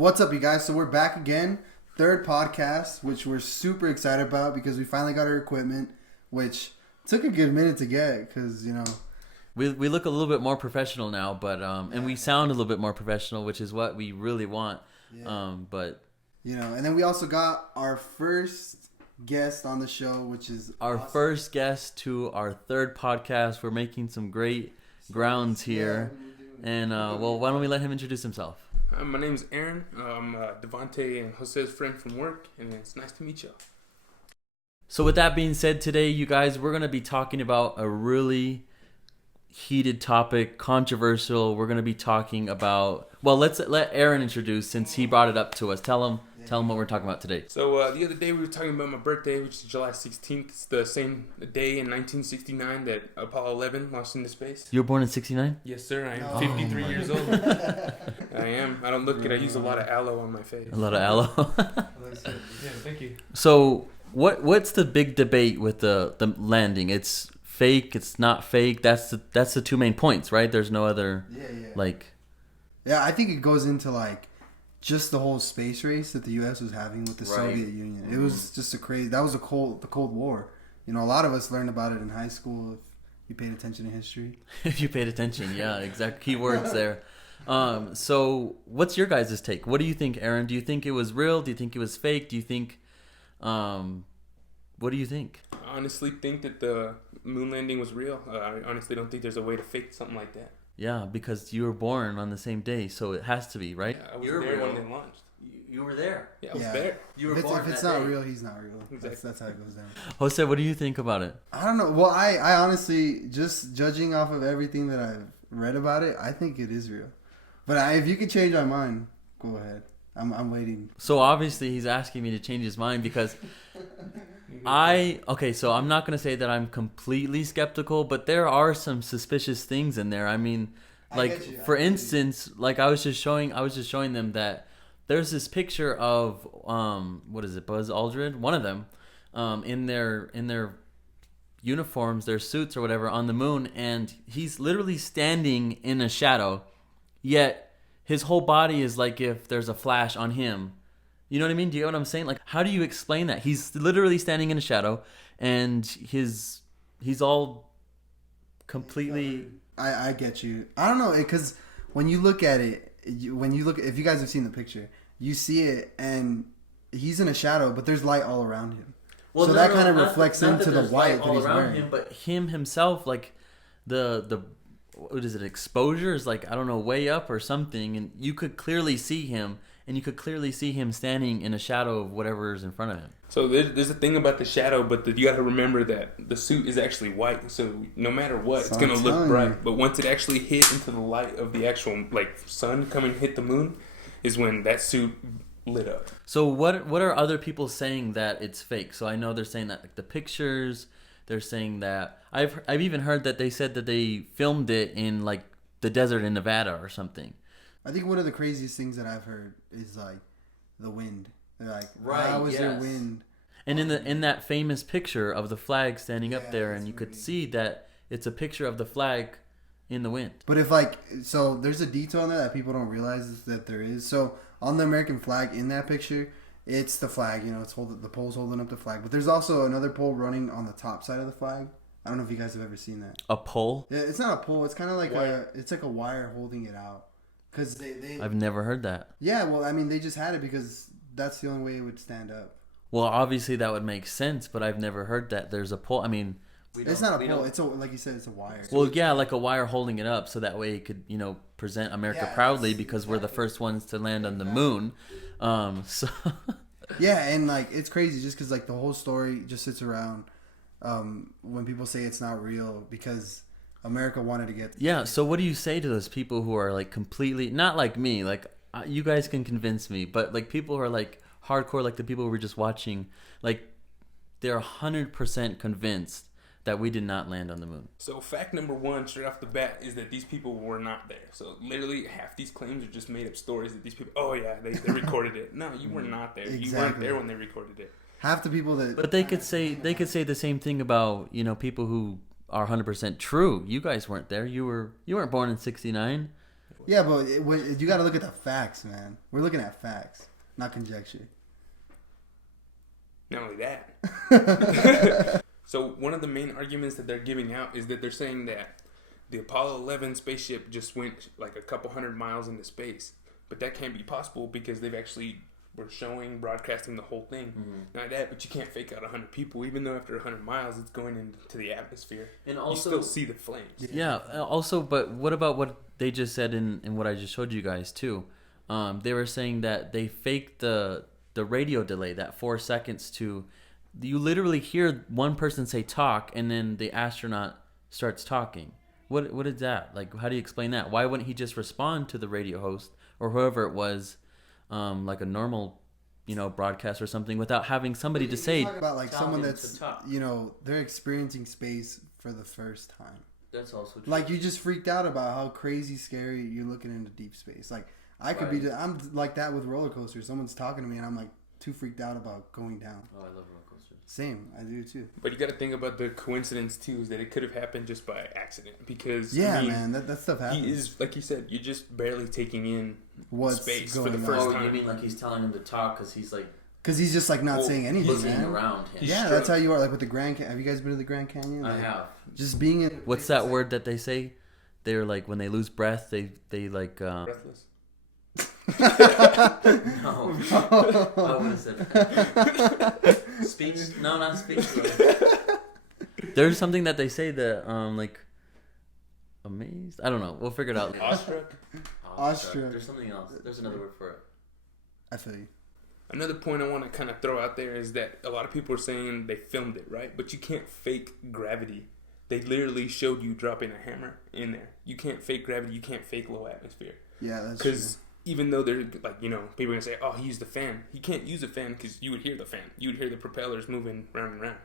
What's up, you guys? So we're back again. Third podcast, which we're super excited about because we finally got our equipment, which took a good minute to get because, you know. We look a little bit more professional now, but and we sound a little bit more professional, which is what we really want. Yeah. But you know, and then we also got our first guest on the show, which is our awesome. First guest to our third podcast. We're making some great grounds here. And why don't we let him introduce himself? My name's Aaron. I'm DeVonté and Jose's friend from work, and it's nice to meet you. So with that being said, today, you guys, we're going to be talking about a really heated topic, controversial. We're going to be talking about, well, let's let Aaron introduce since he brought it up to us. Tell him what we're talking about today. So the other day we were talking about my birthday, which is July 16th. It's the same day in 1969 that Apollo 11 launched into space. You were born in 69? Yes, sir. I am 53 years old. I am. I don't look it. I use a lot of aloe on my face. A lot of aloe. Yeah, thank you. So what's the big debate with the landing? It's fake. It's not fake. That's the two main points, right? There's no other Yeah, I think it goes into just the whole space race that the U.S. was having with the Soviet Union. It was just that was the Cold War. You know, a lot of us learned about it in high school if you paid attention to history. If you paid attention, yeah, exact keywords there. So what's your guys' take? What do you think, Aaron? Do you think it was real? Do you think it was fake? Do you think, what do you think? I honestly think that the moon landing was real. I honestly don't think there's a way to fake something like that. Yeah, because you were born on the same day, so it has to be, right? Yeah, I was there when they launched. You were there. Yeah, I was there. You were If it's not real, he's not real. Exactly. That's how it goes down. Jose, what do you think about it? I don't know. Well, I honestly, just judging off of everything that I've read about it, I think it is real. But if you could change my mind, go ahead. I'm waiting. So obviously he's asking me to change his mind because so I'm not going to say that I'm completely skeptical, but there are some suspicious things in there. I mean, for instance, I was just showing them that there's this picture of what is it, Buzz Aldrin, one of them, in their uniforms, their suits or whatever, on the moon, and he's literally standing in a shadow, yet his whole body is like if there's a flash on him. You know what I mean? Do you know what I'm saying? How do you explain that? He's literally standing in a shadow, and he's all completely. I get you. I don't know, because when you look at it, if you guys have seen the picture, you see it, and he's in a shadow, but there's light all around him. Well, so that kind of reflects into the white that he's wearing. Him, but him himself, the what is it? Exposure is I don't know, way up or something, and you could clearly see him. And you could clearly see him standing in a shadow of whatever is in front of him. So there's a thing about the shadow, but you got to remember that the suit is actually white. So no matter what, it's going to look bright. But once it actually hit into the light of the actual sun coming hit the moon, is when that suit lit up. So what are other people saying that it's fake? So I know they're saying that the pictures. They're saying that I've even heard that they said that they filmed it in the desert in Nevada or something. I think one of the craziest things that I've heard is the wind. They're how was there wind? And in that famous picture of the flag standing up there, and you could see that it's a picture of the flag in the wind. But if so there's a detail in there that people don't realize that there is. So on the American flag in that picture, it's the flag. You know, it's the pole's holding up the flag. But there's also another pole running on the top side of the flag. I don't know if you guys have ever seen that. A pole? Yeah, it's not a pole. It's kind of it's like a wire holding it out. Cause I've never heard that. Yeah, well, I mean, they just had it because that's the only way it would stand up. Well, obviously that would make sense, but I've never heard that there's a pole. I mean, it's not a pole. It's like you said, it's a wire. Well, yeah, like a wire holding it up, so that way it could, present America proudly because we're the first ones to land on the moon. So. Yeah, and it's crazy just because the whole story just sits around when people say it's not real because America wanted to get. Yeah, so what do you say to those people who are completely not like me? You guys can convince me, but people who are hardcore, the people who were just watching, they're 100% convinced that we did not land on the moon. So fact number one, straight off the bat, is that these people were not there. So literally half these claims are just made up stories that these people, they recorded it. No, you were not there. Exactly. You weren't there when they recorded it. Half the people that. But they could say the same thing about people who are 100% true. You guys weren't there. You weren't born in 69. Yeah, but you got to look at the facts, man. We're looking at facts, not conjecture. Not only that. So one of the main arguments that they're giving out is that they're saying that the Apollo 11 spaceship just went like a couple hundred miles into space. But that can't be possible because they've actually were broadcasting the whole thing. Not that, but you can't fake out 100 people, even though after 100 miles it's going into the atmosphere. And also, you still see the flames. Yeah. Also, but what about what they just said in what I just showed you guys too? They were saying that they faked the radio delay, that 4 seconds to. You literally hear one person say talk, and then the astronaut starts talking. What is that? Like, how do you explain that? Why wouldn't he just respond to the radio host or whoever it was, like a normal, broadcast or something, without having somebody to say? Talk about like someone that's, they're experiencing space for the first time. That's also true. Like, you just freaked out about how crazy scary you're looking into deep space. Like, I could be, I'm like that with roller coasters. Someone's talking to me and I'm like too freaked out about going down. Oh, I love roller coasters. Same, I do too. But you got to think about the coincidence too, is that it could have happened just by accident. Because man, that stuff happens. He is, like you said, you're just barely taking in what's space going for the first on. time. You mean like he's telling him to talk because he's like. Because he's just like not saying anything, looking man. around him. Yeah, that's how you are. Like with the Grand Canyon. Have you guys been to the Grand Canyon? Like, I have. Just being in. What's that word that they say? They're like when they lose breath, they like. Breathless. No. What is it? Speech? No, not speechless. There's something that they say that like amazed. I don't know. We'll figure it out. Awestruck. There's something else. There's another word for it. I feel you. Another point I want to kind of throw out there is that a lot of people are saying they filmed it, right? But you can't fake gravity. They literally showed you dropping a hammer in there. You can't fake gravity. You can't fake low atmosphere. Yeah, that's true. Because even though they're like, people are going to say, oh, he used the fan. He can't use a fan because you would hear the fan. You would hear the propellers moving round and round.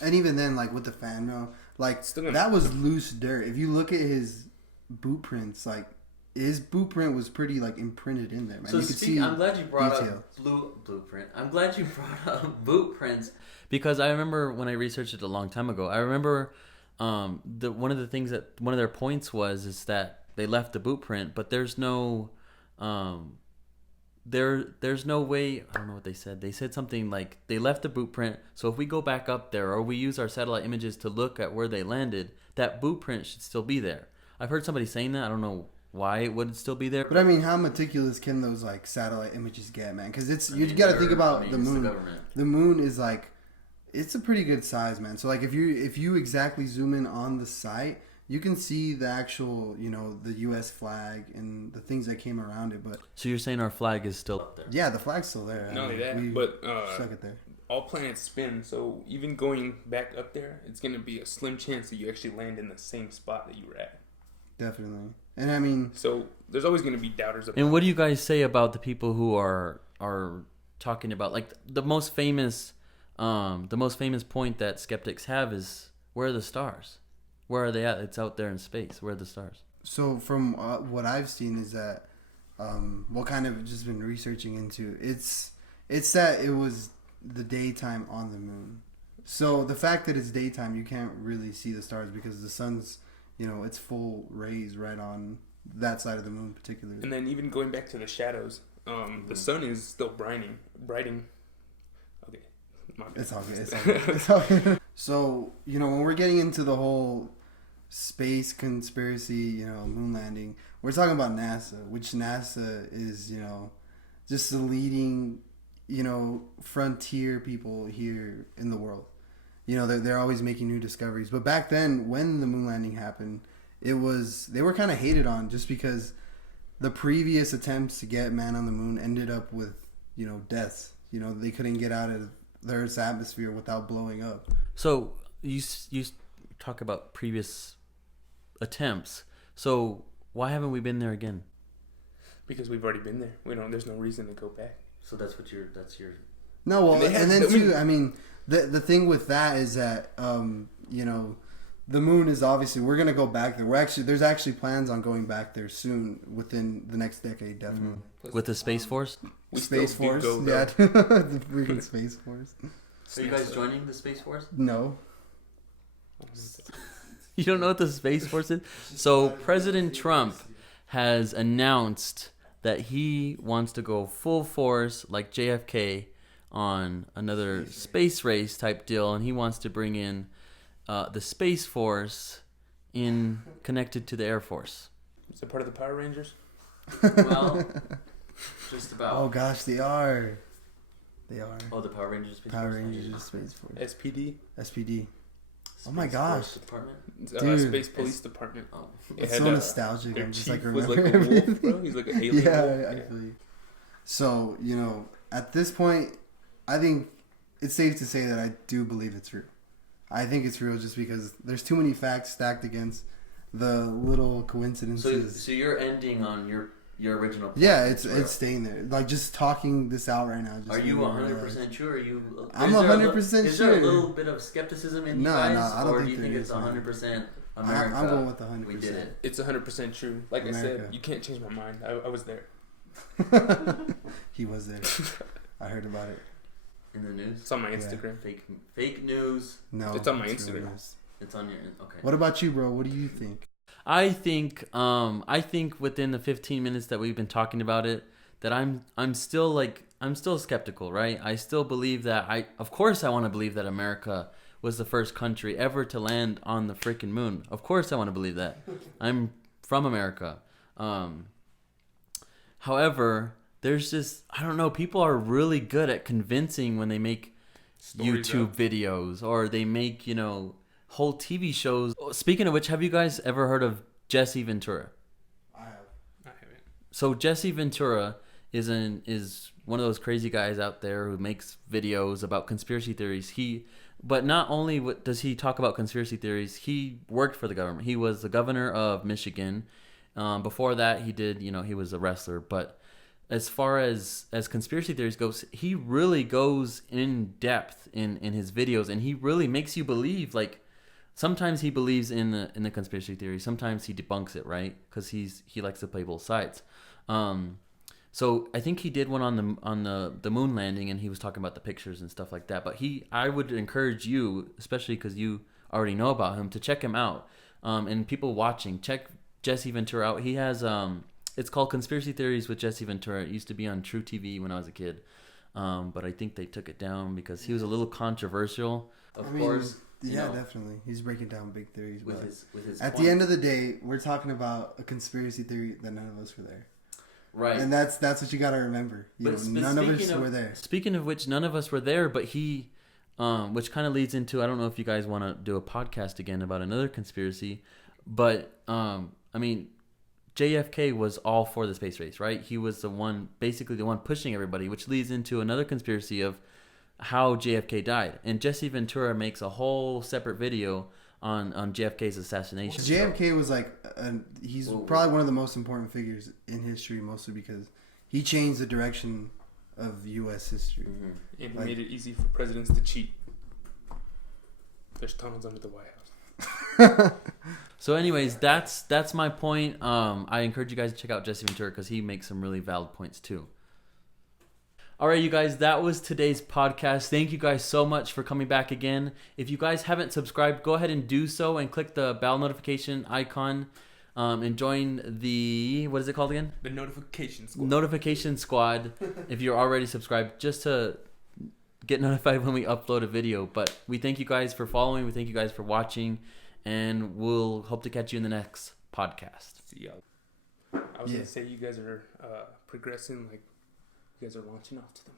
And even then, like with the fan mill, like that was loose dirt. If you look at his boot prints, like his boot print was pretty like imprinted in there, man. So you could see I'm glad you brought detail. up blueprint. I'm glad you brought up boot prints because I remember when I researched it a long time ago. I remember one of their points is that they left the boot print, but there's no there's no way. I don't know what they said. They said something like they left the boot print. So if we go back up there or we use our satellite images to look at where they landed, that boot print should still be there. I've heard somebody saying that. I don't know why it would still be there. But I mean, how meticulous can those like satellite images get, man? Because you got to think about the moon. The moon is like, it's a pretty good size, man. So like if you exactly zoom in on the site, you can see the actual, the U.S. flag and the things that came around it. But so you're saying our flag is still up there? Yeah, the flag's still there. Not only that, but stuck it there. All planets spin, so even going back up there, it's going to be a slim chance that you actually land in the same spot that you were at. Definitely. And I mean, so there's always going to be doubters about And what do you guys say about the people who are talking about like the most famous point that skeptics have is where are the stars? Where are they at? It's out there in space. Where are the stars? So from what I've seen is that what kind of just been researching into it's that it was the daytime on the moon. So the fact that it's daytime, you can't really see the stars because the sun's its full rays right on that side of the moon particularly. And then even going back to the shadows, the sun is still brighting. Okay. It's all good. It's all good. So, when we're getting into the whole space conspiracy, moon landing, we're talking about NASA, which NASA is, just the leading, frontier people here in the world. They're always making new discoveries. But back then, when the moon landing happened, they were kind of hated on just because the previous attempts to get man on the moon ended up with, deaths. They couldn't get out of the Earth's atmosphere without blowing up. So you talk about previous attempts. So why haven't we been there again? Because we've already been there. There's no reason to go back. So that's your. No, well, and then too, I mean, the thing with that is that, the moon is obviously, we're going to go back there. There's actually plans on going back there soon, within the next decade, definitely. With the Space Force? Space Force, yeah. The freaking Space Force. Are you guys joining the Space Force? No. You don't know what the Space Force is? So President Trump has announced that he wants to go full force like JFK on another space race type deal, and he wants to bring in the Space Force in connected to the Air Force. Is it part of the Power Rangers? Well, just about. Oh gosh, they are. They are. Oh, the Power Rangers Space Power Force. Rangers Space Force. SPD? SPD. Space Oh my gosh. Force Department? Dude. Space Police Department. Oh. It's so nostalgic. Their I'm just chief like was remember like a wolf, everything. bro. He's like an alien wolf. I feel you. So, you know, at this point, I think it's safe to say that I do believe it's real. I think it's real just because there's too many facts stacked against the little coincidences. So you're ending on your original point. Yeah, it's staying there. Like, just talking this out right now. Just are you 100% sure? Are you? I'm 100% sure. Is there a little bit of skepticism in you guys? No, I don't or think do you think there it's is, 100% America? I'm going with 100%. We did it. It's 100% true. Like America. I said, you can't change my mind. I was there. He was there. I heard about it. In the news? It's on my Instagram. Yeah. Fake news. No, it's on my Instagram. It's on your okay. What about you, bro? What do you think? I think within the 15 minutes that we've been talking about it, that I'm still skeptical, right? I still believe that of course I want to believe that America was the first country ever to land on the freaking moon. Of course I want to believe that. I'm from America. However, there's just, I don't know, people are really good at convincing when they make Stories YouTube up. videos or they make, whole TV shows. Speaking of which, have you guys ever heard of Jesse Ventura? I have. I haven't. So Jesse Ventura is one of those crazy guys out there who makes videos about conspiracy theories. But not only does he talk about conspiracy theories, he worked for the government. He was the governor of Michigan. Before that, he was a wrestler. But as far as conspiracy theories goes, he really goes in depth in his videos, and he really makes you believe. Like, sometimes he believes in the conspiracy theory, sometimes he debunks it, right? Because he likes to play both sides. So I think he did one on the moon landing, and he was talking about the pictures and stuff like that. But I would encourage you, especially because you already know about him, to check him out. And people watching, check Jesse Ventura out. He has it's called Conspiracy Theories with Jesse Ventura. It used to be on True TV when I was a kid, but I think they took it down because he was a little controversial. Of course. Yeah, definitely. He's breaking down big theories. With his at the end of the day, we're talking about a conspiracy theory that none of us were there. Right. And that's what you got to remember. None of us were there. Speaking of which, none of us were there, but he, which kind of leads into, I don't know if you guys want to do a podcast again about another conspiracy, but, JFK was all for the space race, right? He was basically the one pushing everybody, which leads into another conspiracy of how JFK died. And Jesse Ventura makes a whole separate video on JFK's assassination. JFK was he's probably one of the most important figures in history, mostly because he changed the direction of U.S. history. Mm-hmm. And he made it easy for presidents to cheat. There's tunnels under the White House. So anyways, that's my point. I encourage you guys to check out Jesse Ventura because he makes some really valid points too. All right, you guys, that was today's podcast. Thank you guys so much for coming back again. If you guys haven't subscribed, go ahead and do so and click the bell notification icon and join the, what is it called again? The Notification Squad. Notification Squad if you're already subscribed, just to get notified when we upload a video. But we thank you guys for following. We thank you guys for watching. And we'll hope to catch you in the next podcast. See y'all. I was going to say you guys are progressing like you guys are launching off to the moon.